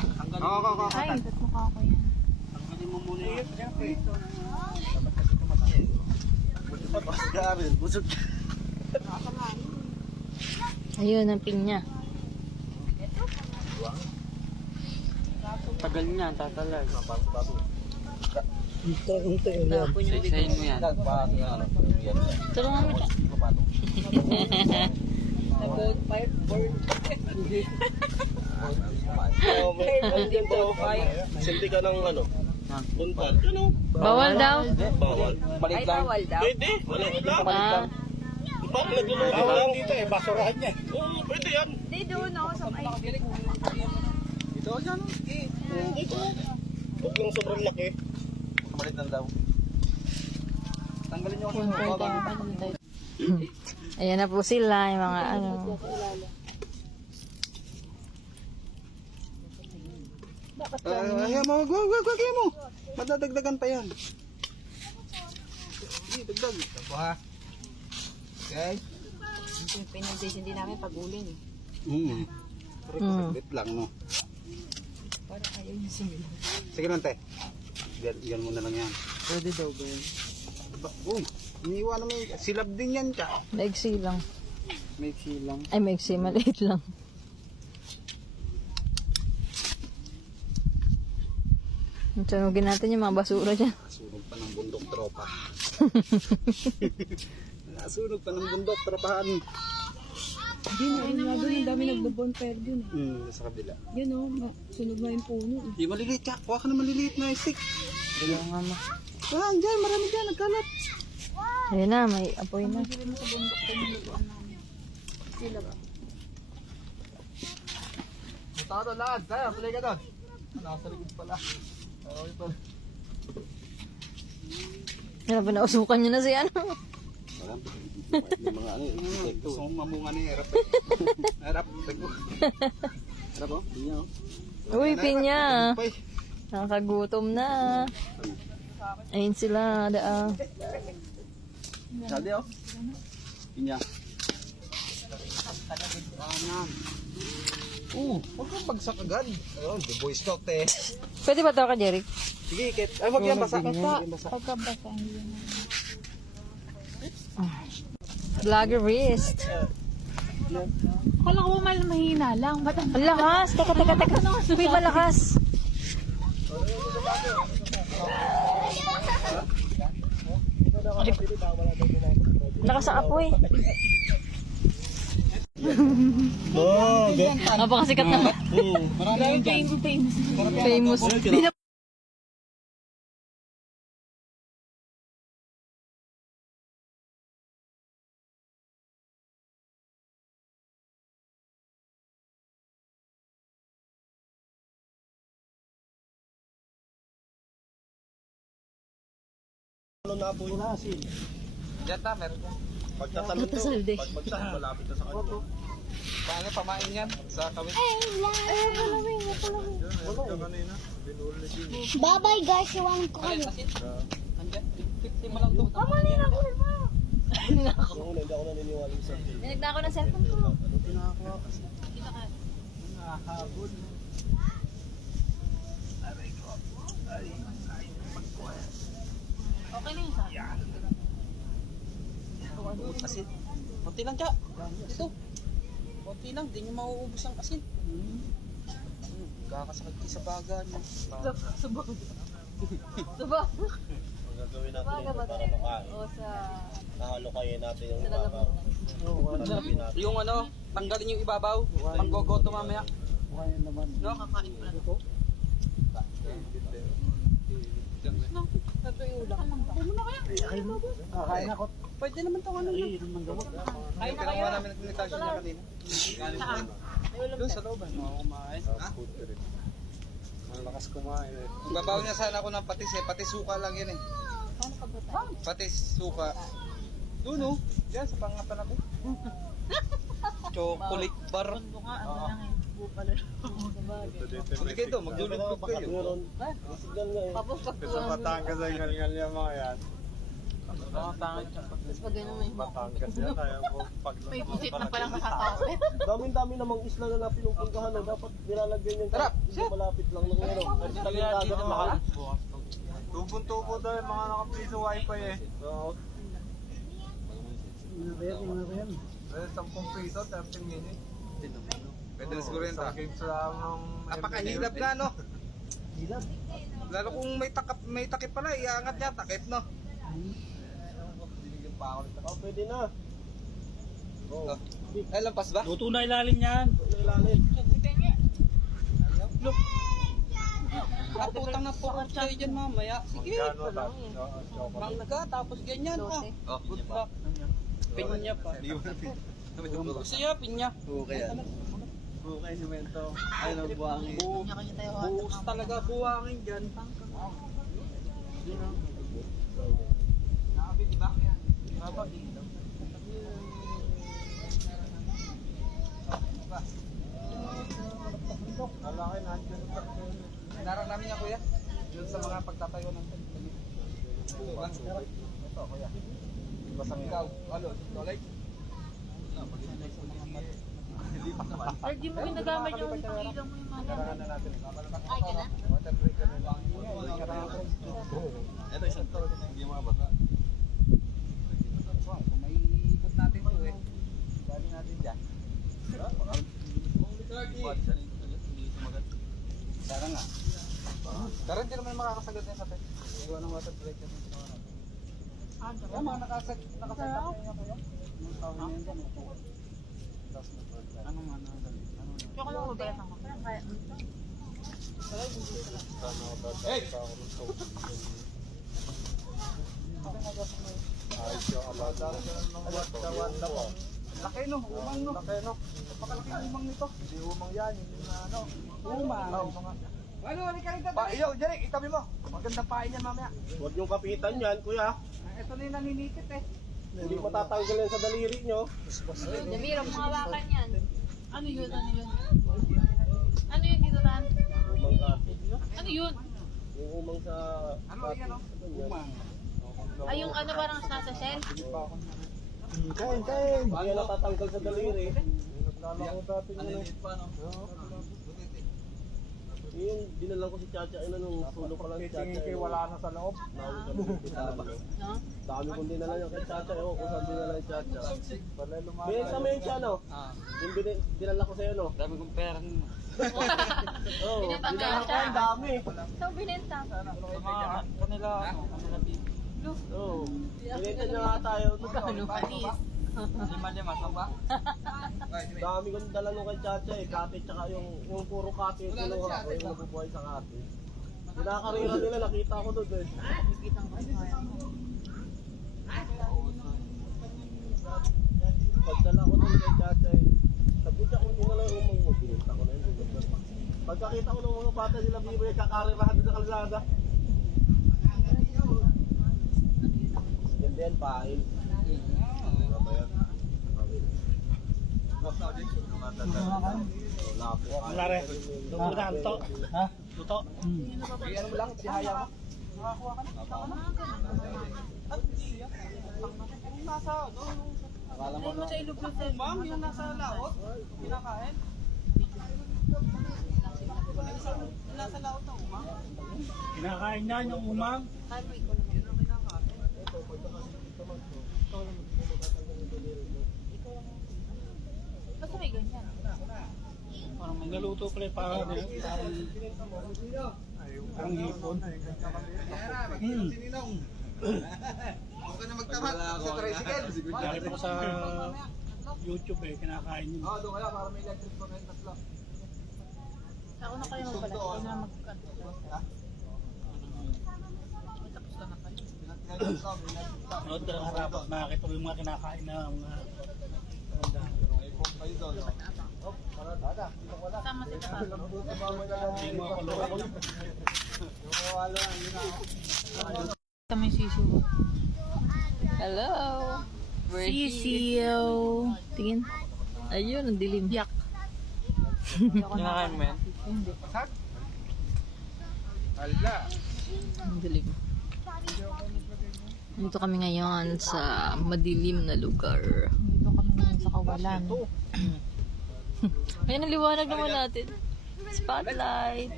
Ay, ba't mukha ko yan? Tanggalin mo muna yun. Dapat kasi tumatay. Busog. Ayun, ang pinya. Tagal niya, tatalag. Tapon yung Isayin mo yan. Tulungan mo siya. Simpi ka ng ano? Buntal. Ano? Bawal daw. Bawal. Ay, bawal daw. Pwede. Maliit lang. Ah, Parang nagluluto lang dito eh. Basurahan niya. Oo, pwede yan. Di doon ako sa may... Ito yan. Huwag lang sobrang laki. Maliit lang daw. Tanggalin niyo kasi yung babang. ayan na po sila, yung mga ano. Ayaw mo, wag mo. Madadagdagan pa yan. Dagdag. Ito ha. Okay. Yung pinag-station din namin pag-uling eh. Pero saglit lang, no? Parang ayaw niya sumila. Sige lang, te. Yan muna lang yan. Pwede daw ba yun? Uy, iniwan naman. Silab din yan, ka. Maigsi lang. May silang. Ay, maigsi, maliit lang. Sunugin natin yung mga basura dyan. Nasunog pa ng bundok tropa. Nasunog pa ng bundok tropahan. Hindi na, ayun nga doon, ang dami nagbobonfire dun eh. Sa kabila. Yun o, sunog na yung puno eh. Di maliliit, ka. Kuha ka na maliliit na stick. Kailangan nga ma. Ah, dyan, marami dyan, nagkalat. Ayun na, may apoy na. Sila mo sa bundok ko yung luguan namin. Sila ba? Punta ka lahat, kaya, pulay ka doon. Nasa likod pala. Okay pala. Yan, pinausukan nyo na si ano. Yung mga ano, gusto mong mamunga ni Erap. Erap, peko. Erap oh, pinya oh. Uy, pinya. Pay. Nakakagutom na. Ayun sila, daa. Sabi oh. Pinya. Kanan. Huwag kang bagsak agad. Oh, the boy scout eh. Pwede ba ito ka, Jeric? Sige, Kit. Ay, huwag yan basa. Pagkabasa, hindi yan. Vlogger wrist. Akala ko ba mahina lang? Ba't ang... Ang lakas. Teka. Uy, malakas. Lakas sa apoy. Napakasikat na. Marami yun dyan. Famous. Ano na po yung asin? Diyan ta, meron dyan. Pagtatalon to. Salde. Pag magtatalon, malapit na sa kanto. Paano pamain yan? Sa kawit? Bye-bye guys, iwan ko kayo. Andyan, 50 mo lang ito. Pamanin ako na. Hindi ako naniniwala sa atin. Dinagda ako ng cellphone ko. Ano pinakakuha kasi? Nakahabol. Aray ko. Ay, pagkuha. Okay na yun sa akin. Asin. Konti lang, Tsa. Ito. Konti lang, di nyo mauubos ang asin. Kakasakit kayo sa bagan. Subok. Ang gagawin natin Baga ba para makain. O sa... Nahalokayin natin yung Sa baka. Hanapin natin. Yung ano, tanggalin yung ibabaw. Panggogoto mamaya. No? Kakain pala. Natuyo lang. Ay mo na kaya? Kakain ako. Pwede naman ito ano yun. Kain na kayo? namin nagnitasyon niya kanina. Saan? May ulam Doon na. sa loob. Kumain. Ha? Malakas kumain eh. Babaw niya sana ako ng patis eh. Patis suka lang yan eh. Paano ka ba tayo? Patis suka. Doon oh. Diyan sa pangapan ako. Chocolate bar. Rondo nga, ano lang eh. Bupalo lang. Sabagay. Sige kayo doon. Maglulog kayo. Signal nga eh. Tapos Sa pagkuhan mo. Batangas ay ngal-ngal yung mga yan. Tapos pag gano'n may Batangas yan. Kaya mo pag may pusit na palang nakakawit. Dami-dami namang isla na pinupuntahan. Dapat nilalagyan yung hindi malapit lang ng ano. Kasi talagang dagat na mahal. Tubon-tubo daw yung mga nakapiso wifi eh. Oo. 10 piso, 30 minutes. Pwede na siguro yun ta. Napakahirap nga no? Hilap. Lalo kung may takip pala, iangat niya, takip no? Oh, pwede na. Oo. Ay, lampas ba? Luto na ilalim yan. Ilalim. Look. Putang na po kayo dyan mamaya. Sige. Mangga, tapos ganyan pa. Oh, good luck. Pinya pa. Gusto niya, pinya. Okay yan. Okay, simento. Ay, buhangin. Kanya-kanya tayo hot. Buhos talaga buhangin dyan. Nakabi, di ba? Narang namin niya kuya. Yun sa mga pagtatayo ng tent. Ito kuya. Basang ikaw. Alo, tolay. Or di mo ginagamit yung ilaw mo yung mga Karangan na natin. Ay, ka na? Water breaker na lang. Ito isang to. Hindi mga bata. Kung may ikot natin to eh. Dali natin dyan. Sana nga. Pero hindi naman makakasagot niya sa tent. Iwan ng water breaker. Mga nakasagot na niya kuya. Yung tawin na yun dyan. Anong ano? Tsaka lang mabayasan ko. Kaya. Hey! Ayos yung alada. Laki no, umang no. Laki no. Napakalaki ng umang nito. Hindi umang yan. Yung ano. Umang. Ano, halika rin ka. Iyo, Jeric, itabi mo. Magandang pain yan mamaya. Huwag yung kapitan yan, kuya. Ito na yung naninipit eh. Hindi matatanggal yan sa daliri nyo. Jamiro, mga wakan yan. Ano yun? Ano yun? Ano yun dito tan? Umang kasi. Ano yun? Yung umang sa... Ano yan oh? Umang. Ay, yung ano parang nasa shell? Kain. Hindi yan natatanggal sa daliri. Naglalako dati nyo. pa no? Yung dinalang ko si Chacha, nung sulo pa lang si Chacha. Wala na sa loob. No? Dami kong dinala niya kay Chacha. Ewan kung saan dinala ni Chacha. Binenta mo yun siya, no? Yung dinala ko sa'yo, no? Dami kong pera nun. Oo, Binenta mo dinala yan ko siya? ang dami. So, binenta. Kanila, kanila bib. Oo, binenta niya nga tayo. Ano? Panis. Lima, saba? Dami kong dala nung kay Chacha eh. Kati tsaka yung puro kati yung kinuha ko. Yung nabubuhay sa kati. Pinakarira nila, nakita ko doon eh. Kitang ko kaya mo. Pagdala ko doon kay Chacha eh. Sabi ko hindi na lang yung umang mo. Binenta ko na yun. Pagkakita ko ng mga bata nila bibili, kakarirahan din sa kalsada. Yan din, pain. Lare. Luto na to. Ha? Luto. Ano mo lang, sihaya mo? Nakakuha ka na? Ang nasa, Akala mo Ay, mo sa ilog ko sa ma'am, yung nasa laot, kinakain. Yung nasa laot ng umang. Kinakain na yung umang. Kaya mo ikaw naman. Yun ang kinakain. Basta may ganyan. Parang may naluto pala parang parang hipon. Sininong. Huwag ka na magtamad sa tricycle. Nakita ko sa YouTube eh, kinakain yun. Oo, doon kaya para may electric pa kayong tatlo. Ako na kayo pala. Ako na mag-cut. Tapos ka na kayo. Nood ka harapat makakita ko yung mga kinakain na mga Sama si Tabago. hindi mo ako loko. Kami sisiw. Hello! Sisiw! Tingin. Ayun, ang dilim. Yak. Kinakain mo yan? Hindi. Hala. Ang dilim. Dito kami ngayon sa madilim na lugar. Dito kami ngayon sa Kawalan. Ayan ang liwanag naman natin. Spotlight.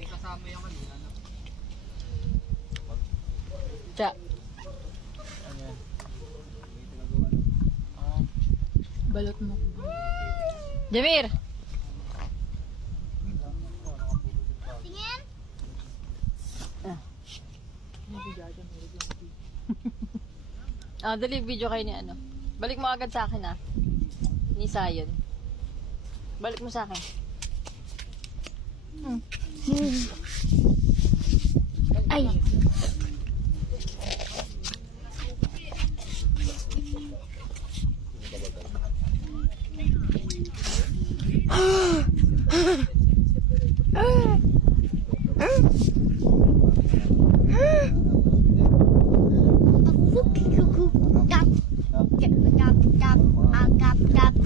Tsa. Balot mo. Jamir! Dali video kayo ni ano. Balik mo agad sa akin ni Sayon. Balik mo sa akin. Ay.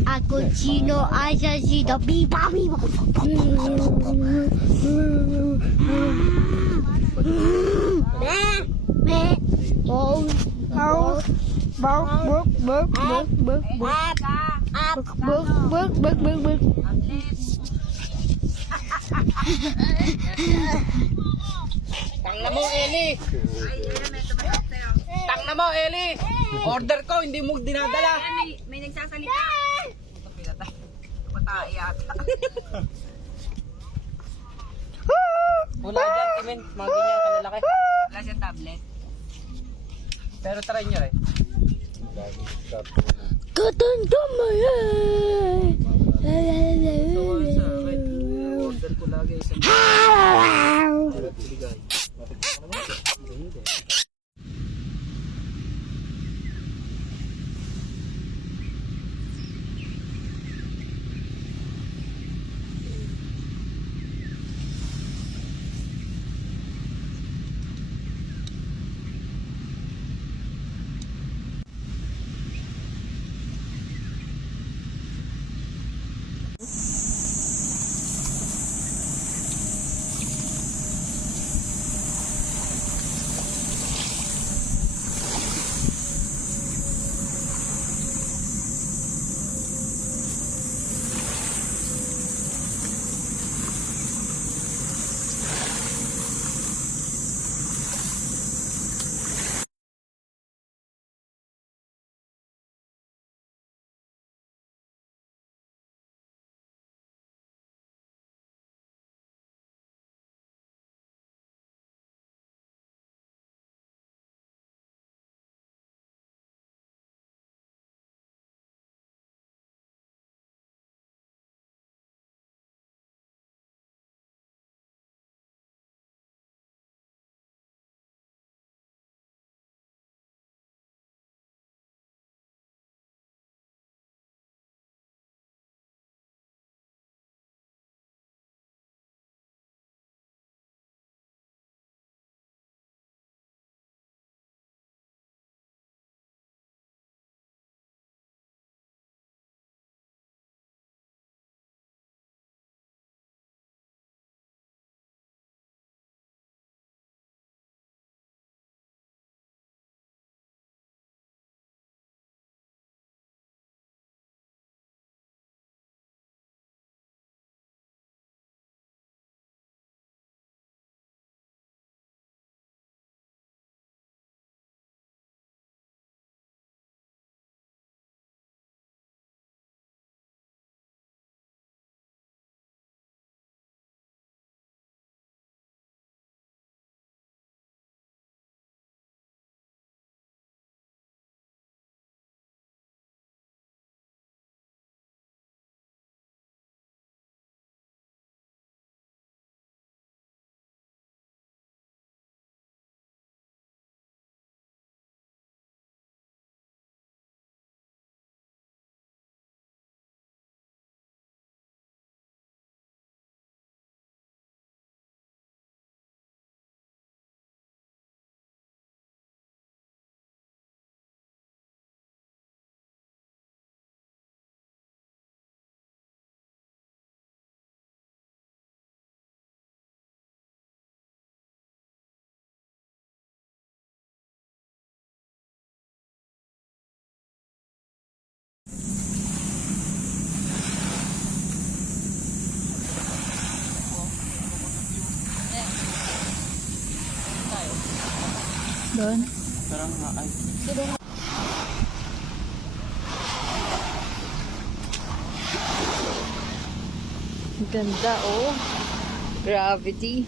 Ako Chino Asia Sida Biba Biba. Tangna mo, Eli! Tangna mo, Eli! Order ko, hindi mo dinadala. May nagsasalita. Patay yata. Wala dyan, Timen. Mga ganyan kalalaki. Wala siyang tablet. Pero try nyo eh. Order ko lagi isang Doon. Parang nga ay. Ang ganda, oh. Gravity.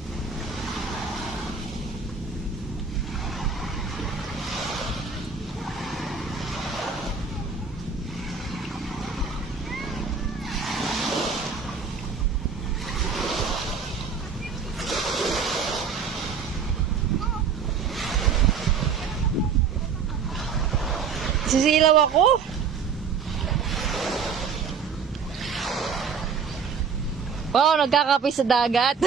Sisilaw ako. Wow, nagkakape sa dagat.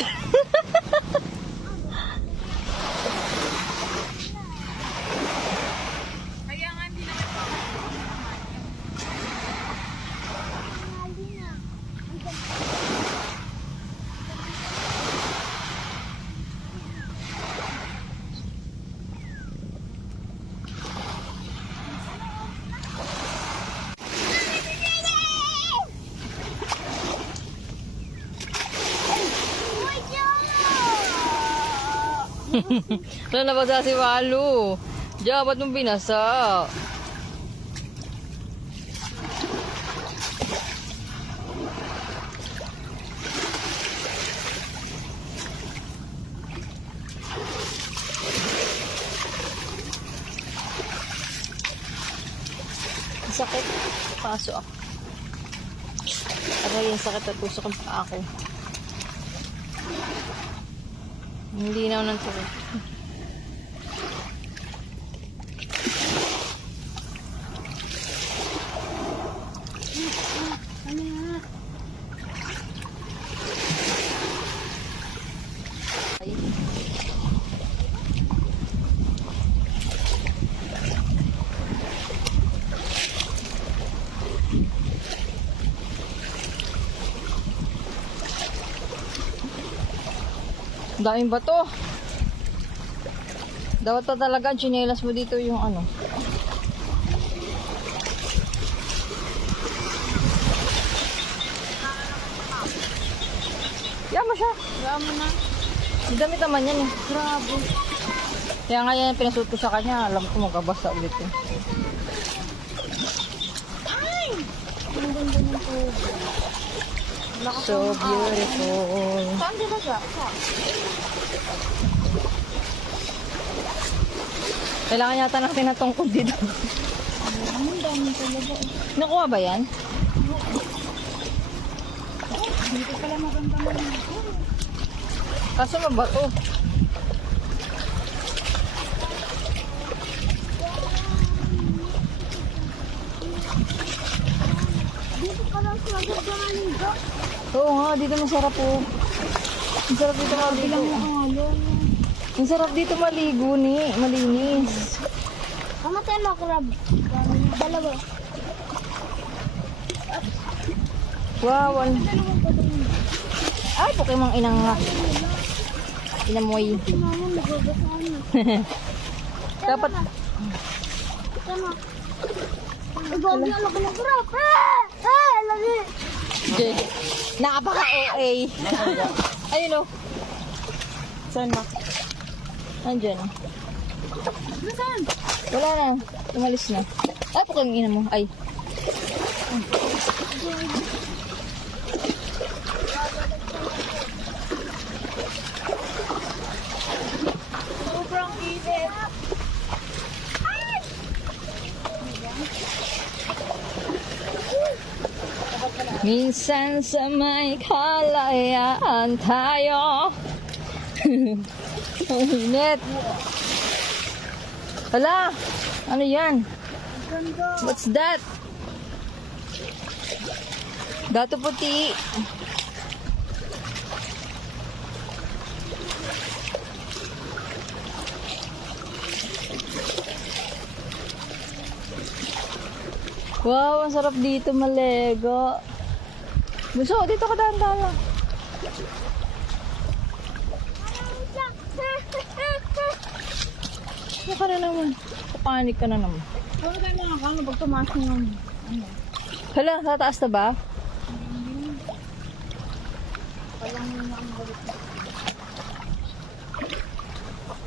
Wala na basa si Walu. Diyan, ba't mong binasa? Sakit. Paso ako. Aray, yung sakit at tusok ang paa ko. Hindi na ako ng sakit. Ang daming bato. Dapat pa talaga ang tsinelas mo dito yung ano. Yama siya. Yama na. Ang damit naman yan eh. Grabe. Kaya nga yan pinasuot ko sa kanya. Alam ko magkabasa ulit eh. Ang ganda ng tubig. So beautiful. Saan dalaga? Kailangan yata natin na tungkol dito. Ang dami talaga. Nakuha ba yan? Dito pala maganda naman. Kaso mabato. Dito pala sa maganda maligo. Oo nga, dito masarap po. Ang sarap dito maligo. Ang sarap dito maligo ni. Malinis. Kamatay mo, crab. Dalawa. Wow. Ay, Pokemon inang nga. Inamoy. Si mama nagbabasahan na. Dapat. Tama. Ibabi ang laki ng crab. Lagi. Napaka-OA. Ayun o. Saan ba? Andyan. Nasaan? Wala na. Umalis na. Ay, Pokemon ina mo. Ay. Sobrang init. Minsan sa may kalayaan tayo. Ang init. Hala, ano yan? What's that? Dato puti. Wow, ang sarap dito malego. Buso, dito ka dahan-dahan lang. Ano ka na naman? Papanik ka na naman. Ano tayo mga kano pag tumaas ng Hala, tataas na ba? Walang muna ang balik.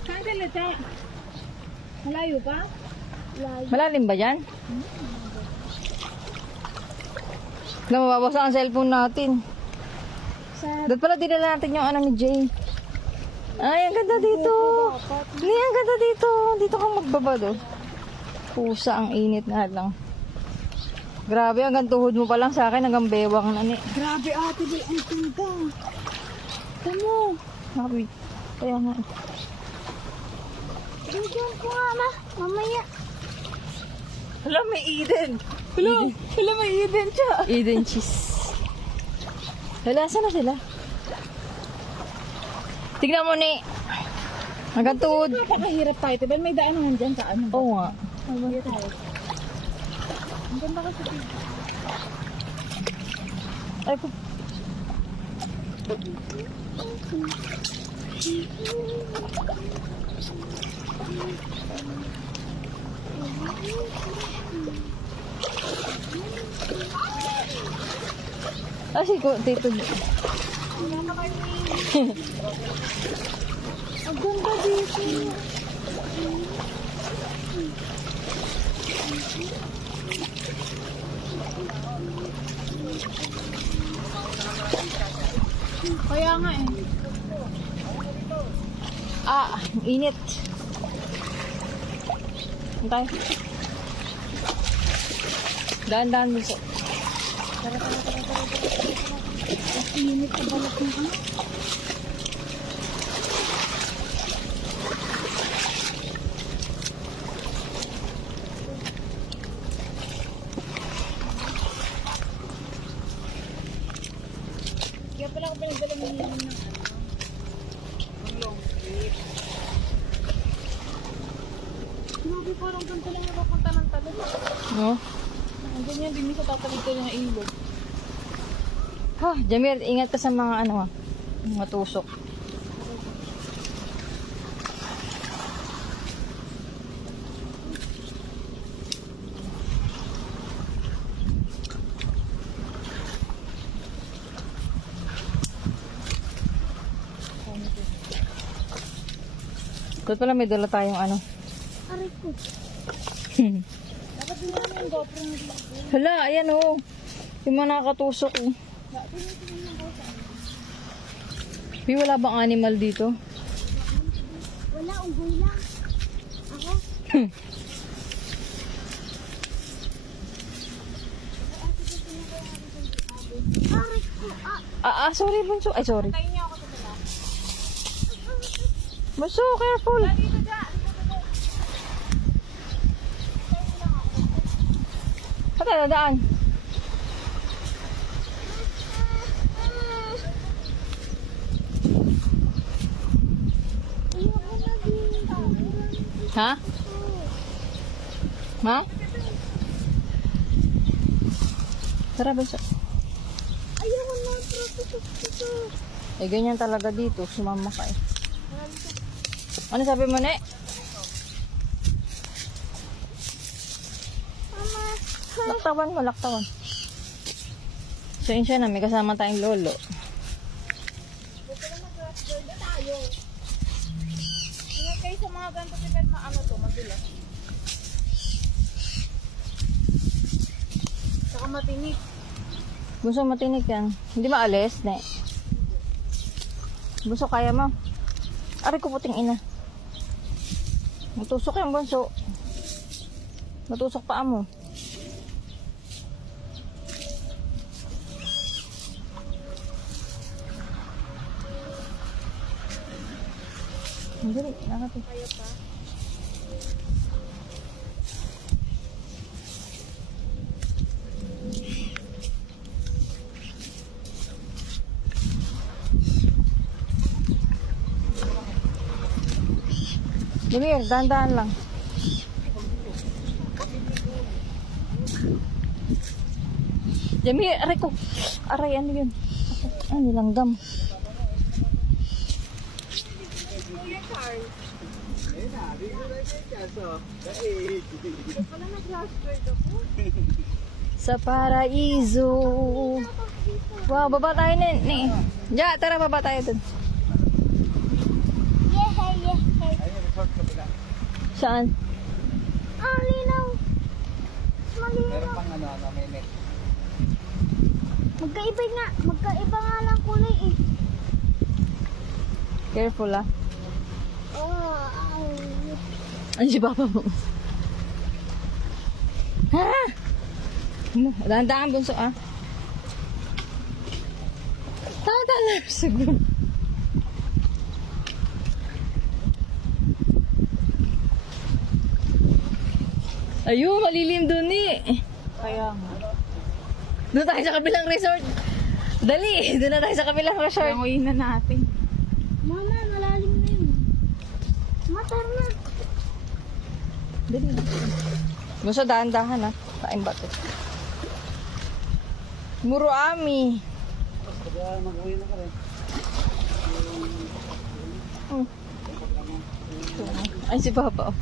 Saan sila, Che? Malayo pa? Malalim ba yan? Alam mo, babasa ang cellphone natin. Doon pala dinala natin yung ano ni Jay. Ay, ang ganda dito. Hindi, ang ganda dito. Dito ka magbabado. Pusa, ang init nga lang. Grabe, hanggang tuhod mo pa lang sa akin, hanggang bewang na ni. Grabe ate, Bel, ang tinda. Tamo. Sabi, kaya nga. Bigyan ko nga ma. Mamaya. Hala, may Eden. Wala may Eden siya. Eden cheese. Hala, saan na sila? Tignan mo ni. Hanggang tuhod. Napakahirap tayo, Bel. May daan naman dyan sa ano. Oo nga. Hindi tayo. Ang ganda kasi dito. Ay, ko. Ay, ko, dito. Ang ganda dito. Kaya nga eh. Ah, ang init. Antay. Daan-daan mo sa... Init sa balat ng ano. Kaya pala ako pinagdala mo ng ano. Grabe, parang ganito lang yung papunta ng talon. No? Andun yan, din sa tatawid ko ng ilog. Ha, Jamir, ingat ka sa mga ano ha. Mga tusok. Doon pala may dala tayong ano. Aray ko. Dapat din namin yung GoPro mo dito. Hala, ayan oh. Yung mga nakakatusok oh. May wala bang animal dito? Wala, unggoy lang. Ako? Aray ko. Sorry, Bunso. Ay, sorry. Tayo niyo ako sa baba. Bunso, careful. Dito dyan. Saan tayo dadaan? Ayoko na dito. Ha? Ha? Tara, Bunso. Ayoko na dito. Eh, ganyan talaga dito. Sumama ka eh. Ano sabi mo, ne? Mama. Laktawan mo, laktawan. So, yun siya na. May kasama tayong lolo. Gusto na mag-grassboard na tayo. Ingat kayo sa mga ganito, Bel, maano to, madulas. Saka matinik. Bunso, matinik yan. Hindi maalis, ne? Bunso, kaya mo? Aray ko puting ina. Matusok yan, Bunso. Matusok paa mo. Hindi, nakati. Kaya pa. Dimir, dahan-dahan lang. Jamir, aray ko. Aray, ano yun? Ah, nilanggam. Wala nag-grassboard ako. Sa paraiso. Wow, baba tayo na. Ja, tara, baba tayo dun. Yeah. Saan? linaw. Malinaw. Meron pang ano, may net. Magkaiba nga lang kulay eh. Careful ah. Oh, Ano si papa mo? Ha? Ano? Dahan-dahan bunso ah. Tama-tama siguro. Ayun, malilim dun eh. Kaya nga. Doon tayo sa kabilang resort. Dali, doon na tayo sa kabilang resort. Langoyin na natin. Mama, malalim na yun. Matar na. Dali. Basta dahan-dahan ah. Kain bato. Muro ami. Kaya mag-uwi na ka rin. Ay, si Papa.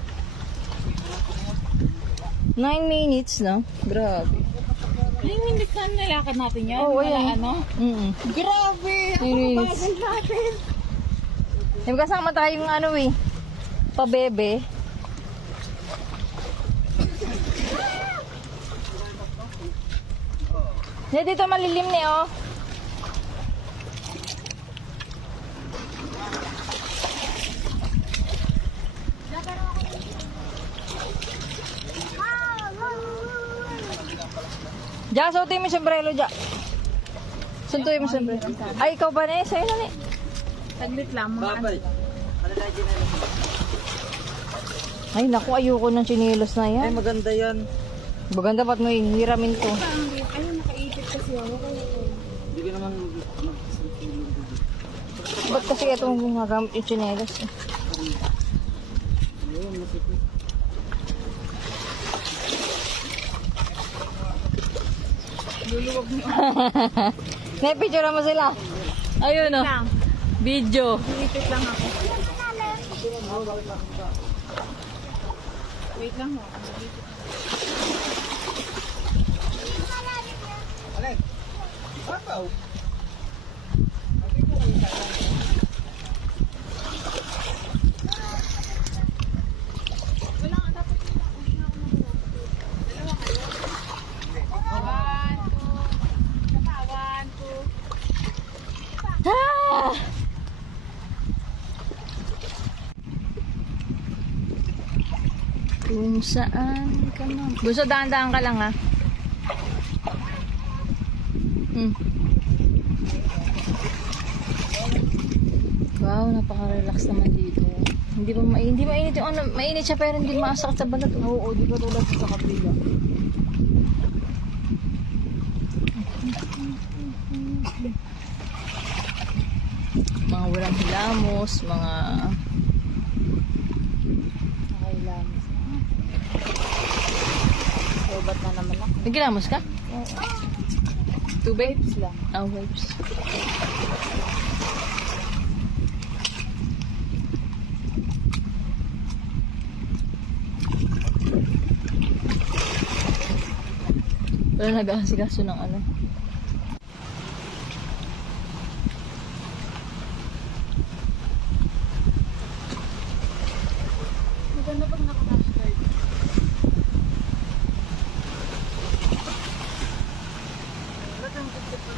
9 minutes, no? Grabe. 9 minutes na nilakad natin yan. Oo, Wala ayan. ano. Grabe! 9 minutes. natin. May kasama tayong ano eh. Pabebe. Dito malilim ni oh. Ja, suotin mo yung sombrero, Ja. Suntuin mo yung sombrero. Ay, ikaw ba na eh? Sa'yo na ni. Saglit lang. Mga Babay. Ano na dyan na? Ay, naku, ayoko ng chinilos na Ay, yan. maganda yan. Maganda ba't may hiramin to? ayun, nakaipit kasi ako. Hindi ka naman Ba't kasi itong ginagamit yung chinelas? Eh? Ayun, masipit. Luluwag mo. Napicture mo sila. Ayun oh. Lang. Video. Ipit lang ako. Wait lang mo. Alin? Sabaw. Wala nga, dapat hindi na ako mabuha. Dalawa kayo. 1, 2. Ah! Kung saan ka na. Gusto dahan-dahan ka lang ha. Wow, napaka-relax naman dito. Hindi mainit yung ano, mainit siya pero hindi masakit sa balat. Oo, di ba tulad sa kabila? Mga walang hilamos, mga Nakailamis na. Sobat na naman ako. nagilamos ka? Tubig? Vibes lang. Ah, wipes. Wala nag-aasikaso ng ano. Maganda pag naka-flashlight. Ba't ang ganda pa?